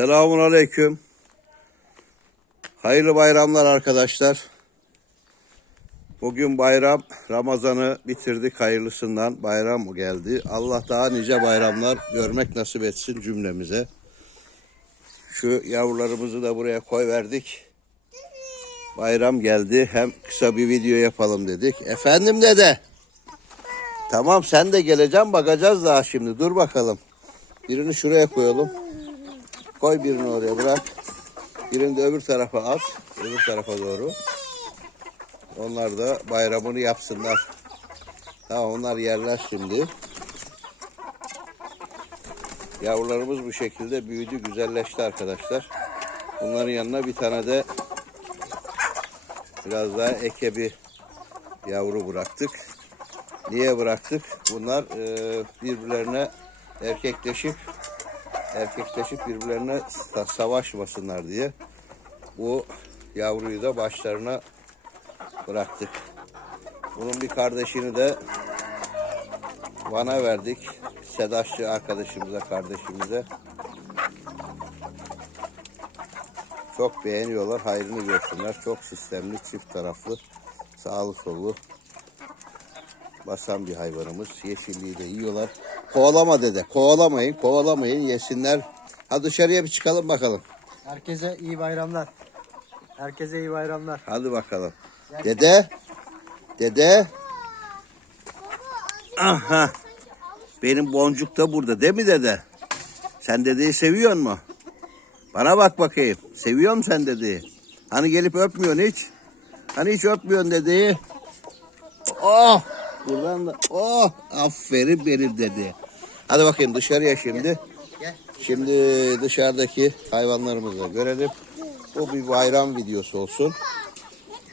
Selamun Aleyküm. Hayırlı bayramlar arkadaşlar. Bugün bayram, Ramazan'ı bitirdik hayırlısından. Bayram geldi. Allah daha nice bayramlar görmek nasip etsin cümlemize. Şu yavrularımızı da buraya koy verdik. Bayram geldi. Hem kısa bir video yapalım dedik. Efendim dede. Tamam sen de geleceğim bakacağız daha şimdi. Dur bakalım. Birini şuraya koyalım. Koy birini oraya bırak. Birini de öbür tarafa at. Öbür tarafa doğru. Onlar da bayramını yapsınlar. Tamam onlar yerler şimdi. Yavrularımız bu şekilde büyüdü, güzelleşti arkadaşlar. Bunların yanına bir tane de biraz daha eke bir yavru bıraktık. Niye bıraktık? Bunlar birbirlerine erkekleşip erkekleşip birbirlerine sa- savaşmasınlar diye bu yavruyu da başlarına bıraktık. Bunun bir kardeşini de Van'a verdik. Sedaşçı arkadaşımıza, kardeşimize. Çok beğeniyorlar, hayrını görsünler. Çok sistemli, çift taraflı, sağlı sollu basan bir hayvanımız. Yeşilliği de yiyorlar. Kovalama dede. Kovalamayın, kovalamayın. Yesinler. Ha dışarıya bir çıkalım bakalım. Herkese iyi bayramlar. Herkese iyi bayramlar. Hadi bakalım. Dede. Dede. Aha. Benim boncuk da burada değil mi dede? Sen dedeyi seviyor mu? Bana bak bakayım. Seviyor musun sen dedeyi? Hani gelip öpmüyorsun hiç? Hani hiç öpmüyorsun dedeyi? Oh! Buradan da oh! Aferin benim dedi. Hadi bakayım dışarıya şimdi. Şimdi dışarıdaki hayvanlarımızı da görelim. Bu bir bayram videosu olsun.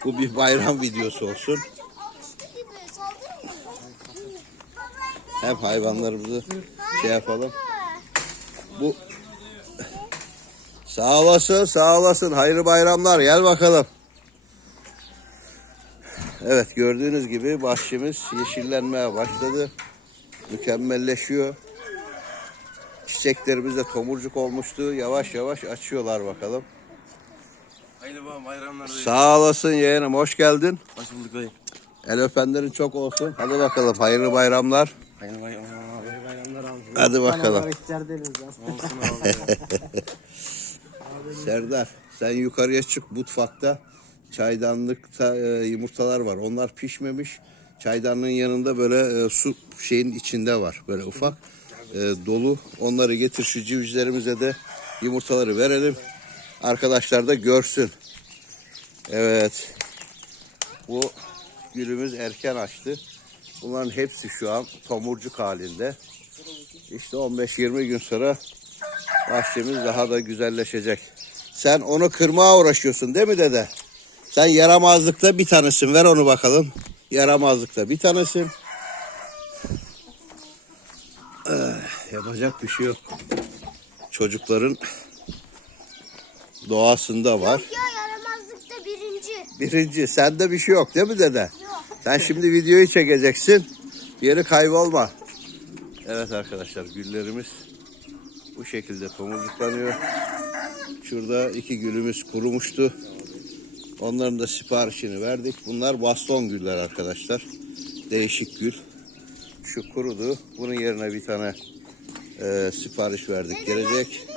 Bu bir bayram videosu olsun. Hem hayvanlarımızı şey yapalım. Bu sağ olasın, sağ olasın. Hayırlı bayramlar. Gel bakalım. Evet gördüğünüz gibi bahçemiz yeşillenmeye başladı. Mükemmelleşiyor. Çiçeklerimiz de tomurcuk olmuştu. Yavaş yavaş açıyorlar bakalım. Hayırlı baba bayramlar dayı. Sağ olasın yeğenim. Hoş geldin. Hoş bulduk dayı. El öpenlerin çok olsun. Hadi bakalım. Hayırlı bayramlar. Hayırlı bayramlar. İyi bayramlar abi. Hadi bakalım. Olsun abi. Serdar sen yukarıya çık mutfakta. Çaydanlıkta e, yumurtalar var. Onlar pişmemiş. Çaydanlığın yanında böyle e, su şeyin içinde var. Böyle ufak e, dolu. Onları getir şu civcivlerimize de yumurtaları verelim. Arkadaşlar da görsün. Evet. Bu gülümüz erken açtı. Bunların hepsi şu an tomurcuk halinde. İşte 15-20 gün sonra bahçemiz daha da güzelleşecek. Sen onu kırmaya uğraşıyorsun değil mi dede? Sen yaramazlıkta bir tanesin. Ver onu bakalım. Yaramazlıkta bir tanesin. Eh, yapacak bir şey yok. Çocukların doğasında var. Ya yaramazlıkta birinci. Birinci sende bir şey yok değil mi dede? Yok. Sen şimdi videoyu çekeceksin. Bir yeri kaybolma. Evet arkadaşlar güllerimiz bu şekilde tomurcuklanıyor. Şurada iki gülümüz kurumuştu. Onların da siparişini verdik. Bunlar baston güller arkadaşlar. Değişik gül. Şu kurudu. Bunun yerine bir tane e, sipariş verdik. Gelecek.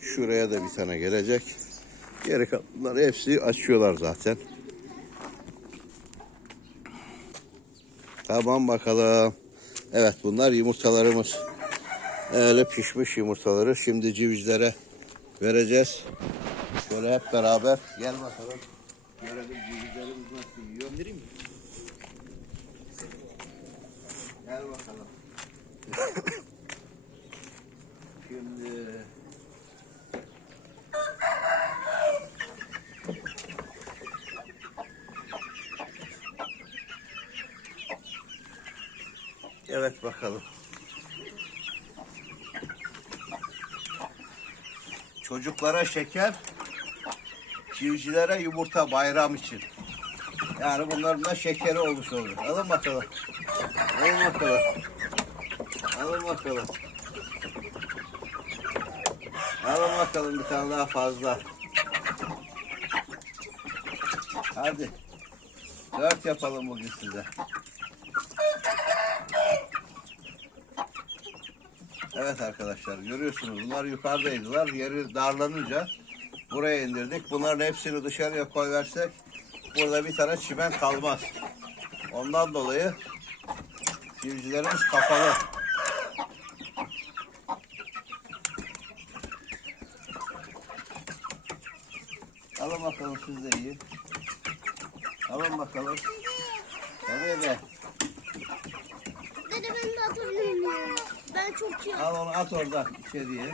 Şuraya da bir tane gelecek. Geri kalanlar hepsi açıyorlar zaten. Tamam bakalım. Evet bunlar yumurtalarımız. Öyle pişmiş yumurtaları. Şimdi civcivlere vereceğiz. Şöyle hep beraber. Gel bakalım. Görelim civcivlerimiz nasıl yiyor. İndireyim mi? Gel bakalım. Şimdi Evet bakalım. Çocuklara şeker, civcivlere yumurta bayram için. Yani bunların da şekeri olmuş olur. Alın bakalım. Alın bakalım. Alın bakalım. Alın bakalım bir tane daha fazla. Hadi. Dört yapalım bugün size. Evet arkadaşlar görüyorsunuz bunlar yukarıdaydılar. Yeri darlanınca buraya indirdik. Bunların hepsini dışarıya koyversek burada bir tane çimen kalmaz. Ondan dolayı civcivlerimiz kapalı. Alın bakalım siz de yiyin. Alın bakalım. Nereye de? Dede ben de atabilir miyim? Ben çok iyi Al onu at orada içeriye.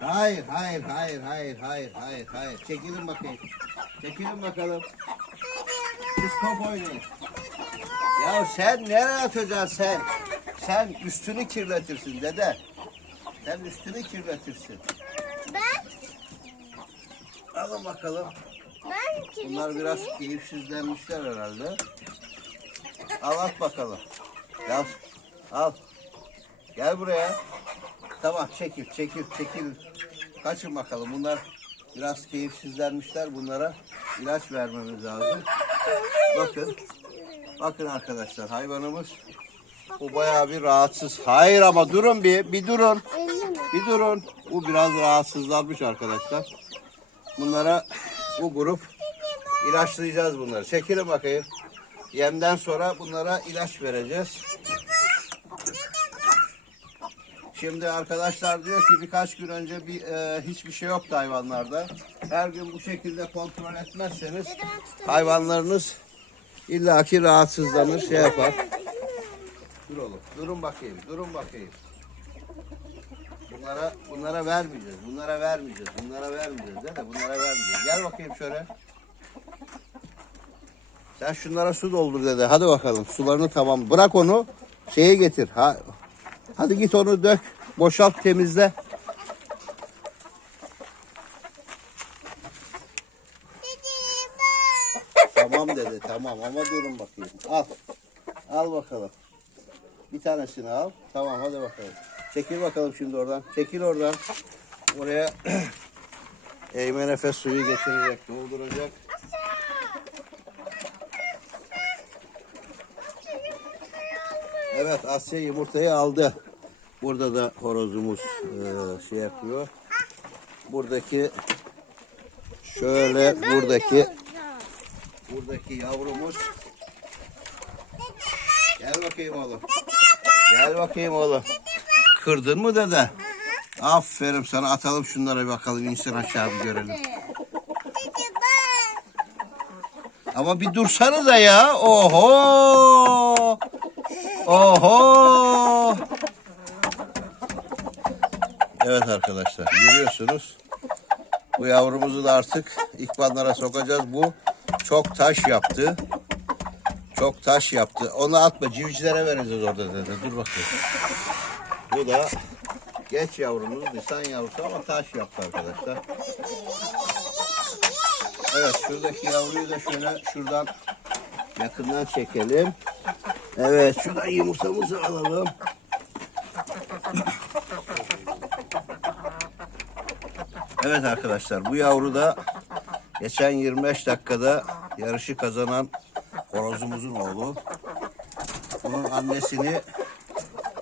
Hayır, hayır, hayır, hayır, hayır, hayır, hayır. Çekilin bakayım. Çekilin bakalım. Siz top oynayın. Ya sen nereye atacaksın sen? Sen üstünü kirletirsin dede. Sen üstünü kirletirsin. Ben, Alın bakalım. ben Bunlar biraz keyifsizlenmişler herhalde. Al at bakalım. Gel. Al. Gel buraya. Tamam çekil çekil çekil. Kaçın bakalım. Bunlar biraz keyifsizlenmişler. Bunlara ilaç vermemiz lazım. Bakın. Bakın arkadaşlar hayvanımız bu bayağı bir rahatsız. Hayır ama durun bir. Bir durun. Bir durun. Bu biraz rahatsızlanmış arkadaşlar. Bunlara bu grup ilaçlayacağız bunları. Çekilin bakayım. Yemden sonra bunlara ilaç vereceğiz. Şimdi arkadaşlar diyor ki birkaç gün önce bir e, hiçbir şey yoktu hayvanlarda. Her gün bu şekilde kontrol etmezseniz hayvanlarınız illaki rahatsızlanır, şey yapar. Dur oğlum. Durun bakayım. Durun bakayım. Bunlara bunlara vermeyeceğiz. Bunlara vermeyeceğiz. Bunlara vermeyeceğiz. De de bunlara vermeyeceğiz. Gel bakayım şöyle. Sen şunlara su doldur dede. Hadi bakalım. Sularını tamam. Bırak onu. Şeye getir. Ha. Hadi git onu dök. Boşalt temizle. Dede. Tamam dede tamam ama durun bakayım. Al. Al bakalım. Bir tanesini al. Tamam hadi bakalım. Çekil bakalım şimdi oradan. Çekil oradan. Oraya eğme nefes suyu getirecek, dolduracak. Evet Asya yumurtayı aldı. Burada da horozumuz eee, şey yapıyor. Buradaki şöyle buradaki buradaki yavrumuz. Gel bakayım oğlum. Gel bakayım oğlum. Kırdın mı dede? Aferin sana atalım şunlara bir bakalım insan aşağı bir görelim. Ama bir dursana da ya. Oho. Oho. Evet arkadaşlar görüyorsunuz. Bu yavrumuzu da artık ikbanlara sokacağız. Bu çok taş yaptı. Çok taş yaptı. Onu atma civcivlere vereceğiz orada dedi. Dur bakayım. Bu da geç yavrumuz. Nisan yavrusu ama taş yaptı arkadaşlar. Evet şuradaki yavruyu da şöyle şuradan yakından çekelim. Evet şuradan yumurtamızı alalım. Evet arkadaşlar bu yavru da geçen 25 dakikada yarışı kazanan horozumuzun oğlu. Bunun annesini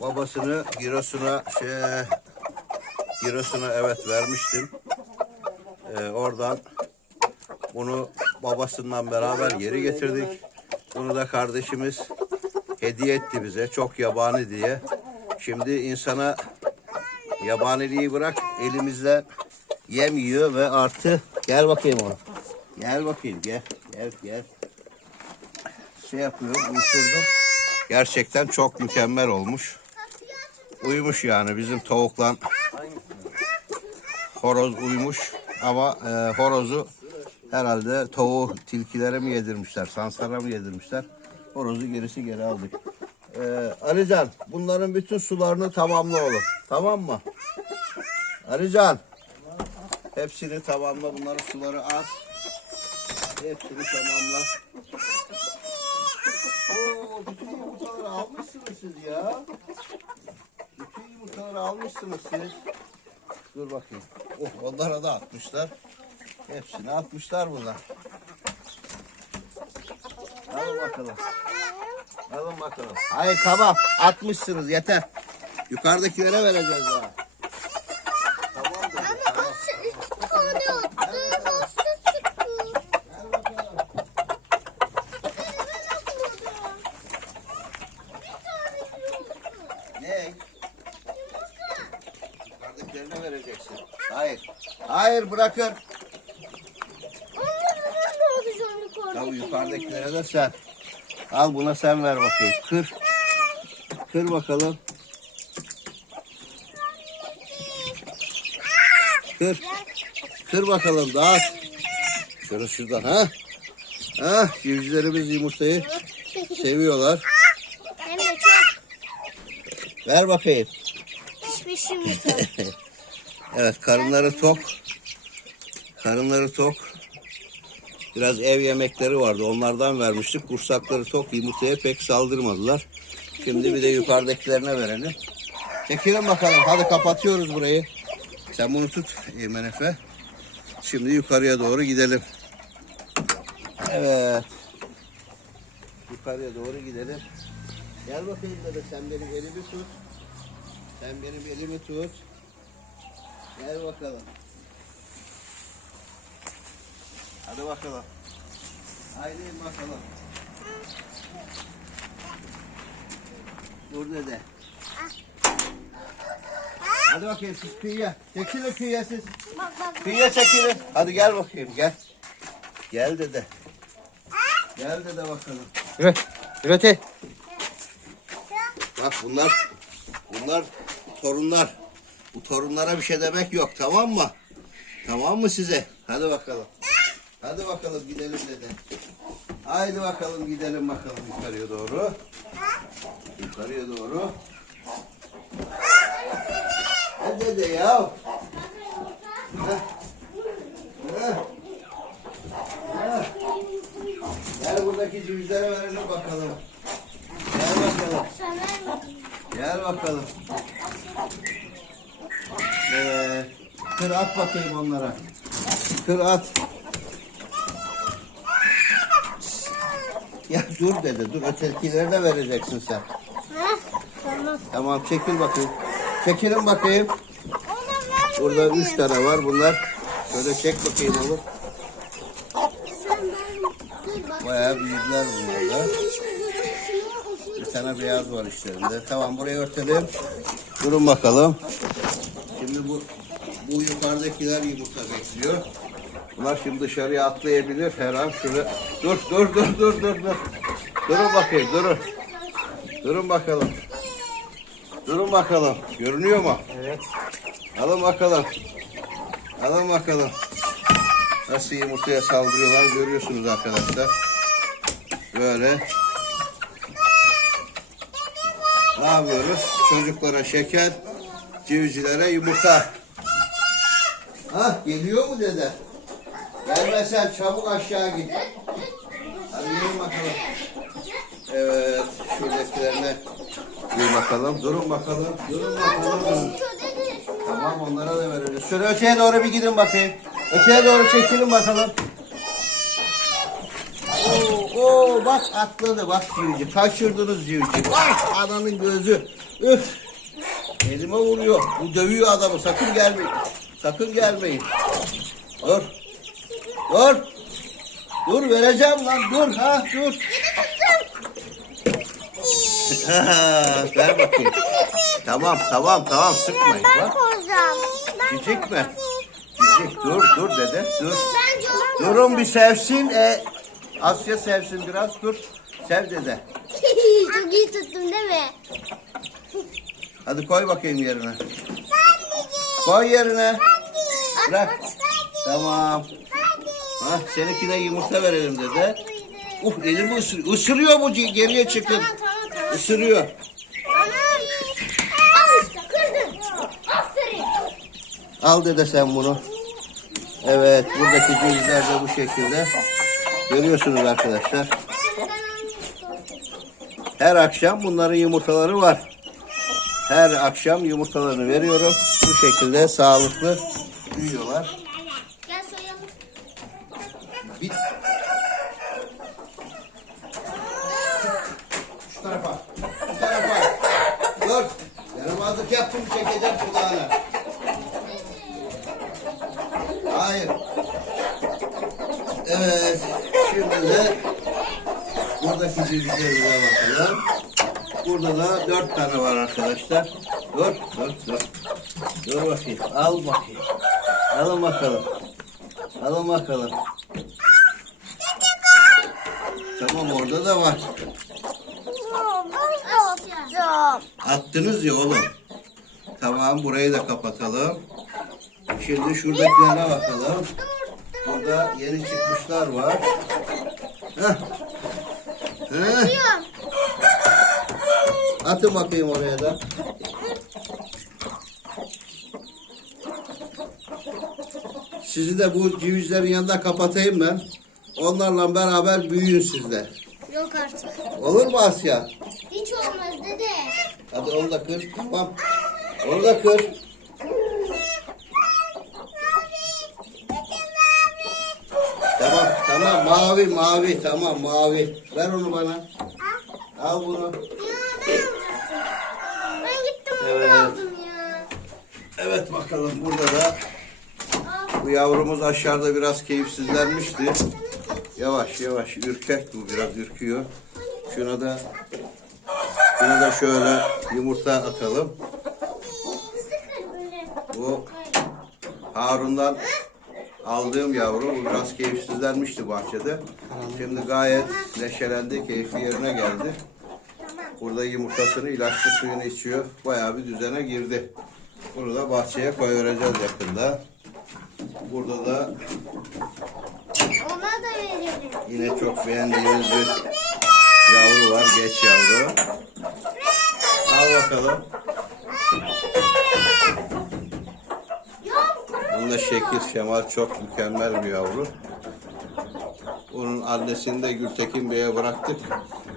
babasını Giresun'a şey Giresun'a evet vermiştim. Ee, oradan bunu babasından beraber geri getirdik. Bunu da kardeşimiz hediye etti bize. Çok yabani diye. Şimdi insana yabaniliği bırak elimizle yem yiyor ve artı gel bakayım ona. Gel bakayım gel gel gel. Şey yapıyorum uçurdum. Gerçekten çok mükemmel olmuş. Uyumuş yani bizim tavukla horoz uymuş ama e, horozu herhalde tavuğu tilkilere mi yedirmişler, sansara mı yedirmişler? Horozu gerisi geri aldık. E, Alican bunların bütün sularını tamamla oğlum. Tamam mı? Alican. Hepsini tamamla. Bunların suları az. Hepsini tamamla. Oo, bütün yumurtaları almışsınız siz ya. Yumurtaları almışsınız siz. Dur bakayım. Oh, onlara da atmışlar. Hepsini atmışlar bunlar. Alın bakalım. Alın bakalım. Hayır tamam. Atmışsınız yeter. Yukarıdakilere vereceğiz daha. Tamam dedi, Ama tamam. asıl iki tane attı. Hasta çıktı. Ver bakalım. Ben atmadım. Bir tane yoktu. Ne? Yukarıdakilerine vereceksin. Hayır. Hayır bırakın. Yukarıdaki. Tabii yukarıdakilere de sen. Al buna sen ver bakayım. Kır. Kır bakalım. Kır. Kır bakalım dağıt. Şöyle şuradan ha. Ha, civcivlerimiz yumurtayı seviyorlar. Hem de çok Ver bakayım. pişmiş yumurta. Evet karınları tok. Karınları tok. Biraz ev yemekleri vardı. Onlardan vermiştik. Kursakları tok. Yumurtaya pek saldırmadılar. Şimdi bir de yukarıdakilerine verelim. Çekelim bakalım. Hadi kapatıyoruz burayı. Sen bunu tut Eymen Efe. Şimdi yukarıya doğru gidelim. Evet. Yukarıya doğru gidelim. Gel bakayım dede sen benim elimi tut. Sen benim elimi tut. Gel bakalım. Hadi bakalım. Haydi bakalım. Dur dede. Hadi bakayım siz kıyıya. Çekilin kıyıya siz. Kıyıya çekilin. Hadi gel bakayım gel. Gel dede. Gel dede bakalım. Yürü. Yürü öte. Bak bunlar bunlar torunlar. Bu torunlara bir şey demek yok tamam mı? Tamam mı size? Hadi bakalım. Hadi bakalım gidelim dede. Haydi bakalım gidelim bakalım yukarıya doğru. Yukarıya doğru. Hadi dede ya. Gel buradaki civcivlere verelim bakalım. Gel bakalım. Gel bakalım. Evet. Kır at bakayım onlara. Kır at. Ya dur dedi. Dur ötekilerine vereceksin sen. Heh, Tamam. Tamam çekil bakayım. Çekilin bakayım. Burada üç tane var bunlar. Şöyle çek bakayım oğlum. Bayağı büyüdüler bunlar da. Bir tane beyaz var işlerinde. Tamam burayı örtelim. Durun bakalım. Şimdi bu bu yukarıdakiler yumurta bekliyor. Bunlar şimdi dışarıya atlayabilir her an. Şöyle dur dur dur dur dur dur. Durun bakayım durun. Durun bakalım. Durun bakalım. Görünüyor mu? Evet. Alın bakalım. Alın bakalım. Nasıl yumurtaya saldırıyorlar görüyorsunuz arkadaşlar. Böyle. Ne yapıyoruz? Çocuklara şeker, civcivlere yumurta. Ha geliyor mu dede? Gelmesen çabuk aşağı git. Hadi gelin bakalım. Evet, şuradakilerine bir bakalım. Durun bakalım. Durun bakalım. Tamam onlara da veririz. Şöyle öteye doğru bir gidin bakayım. Öteye doğru çekilin bakalım. Oo, oo bak atladı bak civciv. Kaçırdınız civciv. Bak ananın gözü. Üf. Elime vuruyor. Bu dövüyor adamı. Sakın gelmeyin. Sakın gelmeyin. Dur. Dur. Dur vereceğim lan. Dur ha dur. Ver bakayım. Tamam tamam tamam sıkmayın. Ben Bak. Ben Cicik mi? Cicik dur dur dede dur. Ben Durun bir sevsin. E, Asya sevsin biraz dur. Sev dede. çok iyi tuttum değil mi? Hadi koy bakayım yerine. Koy yerine. Bırak. Tamam. Ha, seninkine yumurta verelim dede. Uh elimi ısırıyor. Isırıyor bu geriye çıkın. Tamam tamam tamam. Isırıyor. Al dede sen bunu. Evet buradaki cevizler de bu şekilde. Görüyorsunuz arkadaşlar. Her akşam bunların yumurtaları var. Her akşam yumurtalarını veriyorum. Bu şekilde sağlıklı büyüyorlar. Gel soyalım. Bir... Şu tarafa. Şu tarafa. Dur. Yaramazlık yaptım çekeceğim kulağını. Hayır. Evet. Şimdi de buradaki cevizlerine bakalım. Burada da dört tane var arkadaşlar. Dur, dur, dur. Dur bakayım. Al bakayım. Alın bakalım. Alın bakalım. Tamam orada da var. Aşağı. Attınız ya oğlum. Tamam burayı da kapatalım. Şimdi şuradakilerine bakalım. Burada yeni çıkmışlar var. Heh. Heh. Atın bakayım oraya da. Sizi de bu civizlerin yanında kapatayım ben. Onlarla beraber büyüyün sizler. Yok artık. Olur mu Asya? Hiç olmaz dede. Hadi onu da kır. Tamam. Onu da kır. Tamam tamam mavi mavi tamam mavi. Ver onu bana. Al bunu. Ben gittim bunu Evet. aldım ya. Evet bakalım burada da bu yavrumuz aşağıda biraz keyifsizlenmişti. Yavaş yavaş ürkek bu biraz ürküyor. Şuna da şuna da şöyle yumurta atalım. Bu Harun'dan aldığım yavru biraz keyifsizlenmişti bahçede. Şimdi gayet neşelendi, keyfi yerine geldi. Burada yumurtasını, ilaçlı suyunu içiyor. Bayağı bir düzene girdi. Bunu da bahçeye koyvereceğiz yakında. Burada da Ona da verelim. yine çok beğendiğimiz bir yavru var, geç yavru. Al bakalım. Bunda şekil şemal çok mükemmel bir yavru. Onun annesini de Gültekin Bey'e bıraktık.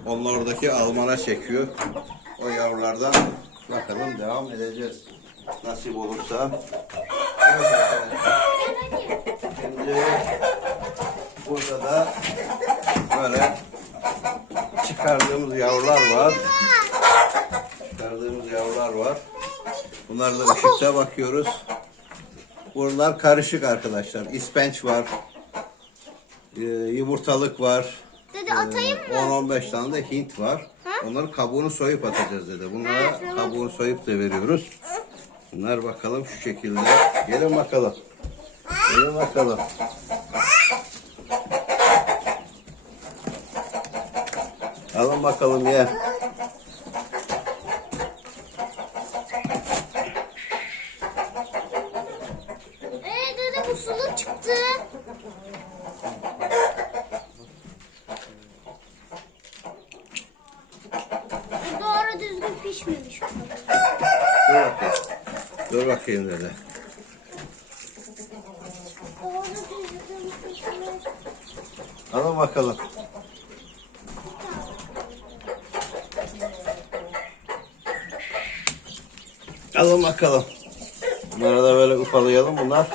Onlar oradaki Alman'a çekiyor. O yavrulardan bakalım devam edeceğiz. Nasip olursa. Şimdi burada da böyle çıkardığımız yavrular var. Yavrular var. Bunlar da ışıkta bakıyoruz. Buralar karışık arkadaşlar. İspenç var. Ee, yumurtalık var. Dede atayım mı? 10-15 tane de Hint var. Onların kabuğunu soyup atacağız dedi. Bunlara Ha, tamam. kabuğunu soyup da veriyoruz. Bunlar bakalım şu şekilde. Gelin bakalım. Gelin bakalım. Alın bakalım ye. Ee dede bu sulu çıktı. Bu doğru düzgün pişmemiş. Dur bakayım. Dur bakayım pişmemiş. Alın bakalım. Alın bakalım. Bunları da böyle ufalayalım. Bunlar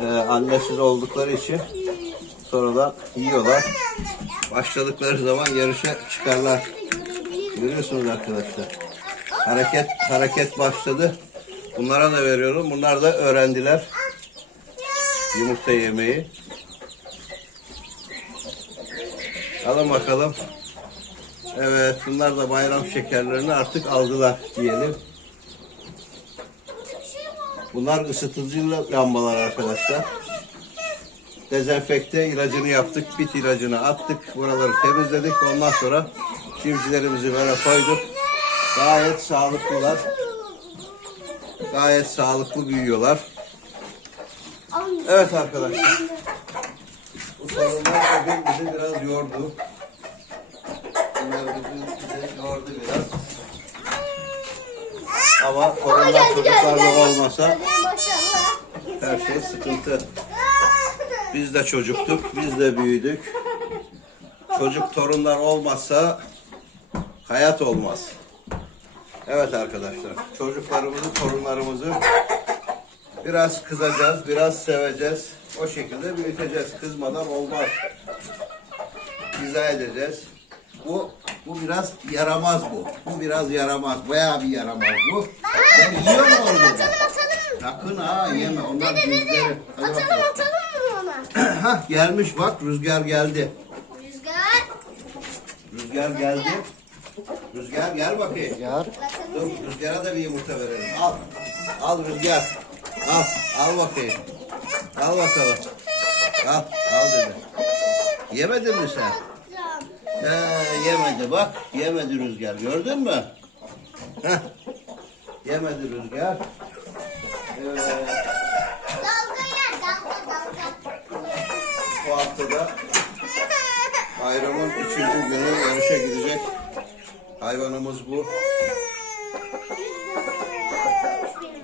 e, annesiz oldukları için sonradan yiyorlar. Başladıkları zaman yarışa çıkarlar. Görüyorsunuz arkadaşlar. Hareket hareket başladı. Bunlara da veriyorum. Bunlar da öğrendiler yumurta yemeyi. Alın bakalım. Evet, bunlar da bayram şekerlerini artık aldılar diyelim. Bunlar ısıtıcı lambalar arkadaşlar. Dezenfekte ilacını yaptık, bit ilacını attık, buraları temizledik. Ondan sonra civcivlerimizi böyle koyduk. Gayet sağlıklılar. Gayet sağlıklı büyüyorlar. Evet arkadaşlar. Bu sorunlar bugün bizi biraz yordu. Bunlar bizi yordu biraz. Ama sorunlar çocuklarla olmasa her şey sıkıntı. Biz de çocuktuk, biz de büyüdük. Çocuk torunlar olmazsa hayat olmaz. Evet arkadaşlar, çocuklarımızı, torunlarımızı Biraz kızacağız, biraz seveceğiz. O şekilde büyüteceğiz. Kızmadan olmaz. İzah edeceğiz. Bu bu biraz yaramaz bu. Bu biraz yaramaz. Bayağı bir yaramaz bu. Ben yiyor mu onu? Atalım atalım. Sakın ha yeme. Onlar Dede dede. Atalım atalım mı ona? Hah gelmiş bak rüzgar geldi. Rüzgar. Rüzgar geldi. Rüzgar gel bakayım. Yar. Dur rüzgara da bir yumurta verelim. Al. Al rüzgar. Al. Al bakayım. Al bakalım. Al. Al dedi. Yemedin mi sen? He, yemedi bak. Yemedi rüzgar. Gördün mü? Heh. Yemedi rüzgar. Evet. Dalga yer dalga dalga. Bu haftada bayramın üçüncü günü yarışa gidecek hayvanımız bu.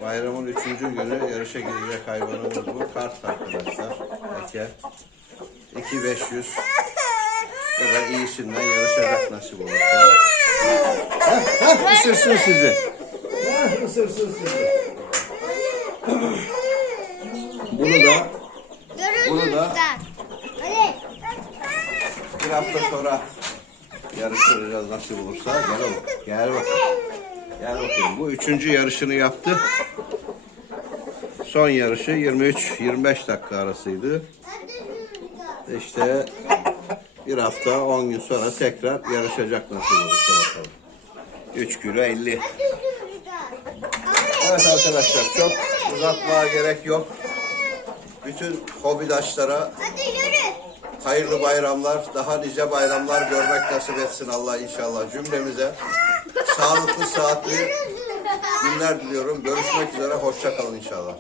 Bayramın üçüncü günü yarışa gidecek hayvanımız bu. Kart arkadaşlar. Eke. 2500. Bu da iyisinden yarışacak nasip olursa. Heh, heh, ısırsın sizi. Heh, ısırsın sizi. Bunu da Bunu da-. Bir hafta sonra yarışacağız nasip olursa. Gel oğlum. Gel bakalım. Gel bakayım. Bu üçüncü yarışını yaptı. Son yarışı 23-25 dakika arasıydı. İşte bir hafta 10 gün sonra tekrar yarışacak nasip olursa bakalım. 3 kilo 50. Hadi rüzgar. Evet arkadaşlar çok uzatmaya gerek yok. Bütün hobidaşlara hayırlı bayramlar, daha nice bayramlar görmek nasip etsin Allah inşallah cümlemize. Sağlıklı, saatli günler diliyorum. Görüşmek üzere, hoşça kalın inşallah.